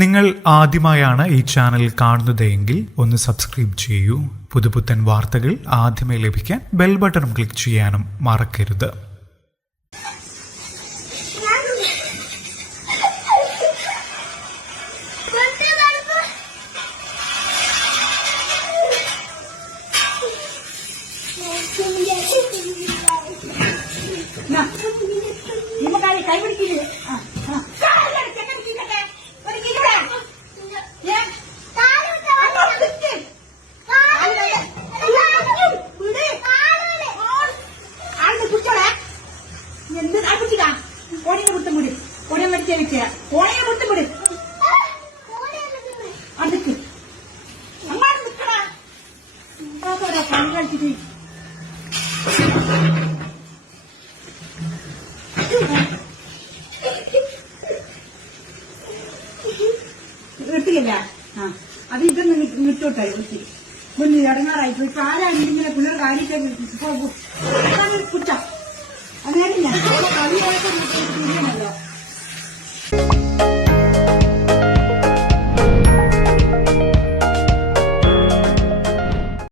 നിങ്ങൾ ആദ്യമായാണ് ഈ ചാനൽ കാണുന്നതെങ്കിൽ ഒന്ന് സബ്സ്ക്രൈബ് ചെയ്യൂ. പുതുപുത്തൻ വാർത്തകൾ ആദ്യമേ ലഭിക്കാൻ ബെൽ ബട്ടൺ ക്ലിക്ക് ചെയ്യാനും മറക്കരുത്. അത് ഇതൊന്ന് വിട്ടോട്ടായി മുന്നിൽ ഇടങ്ങാറായി പോയി. ആരാണ് ഇങ്ങനെ പിള്ളേർ കാര്യത്തെ കുറ്റ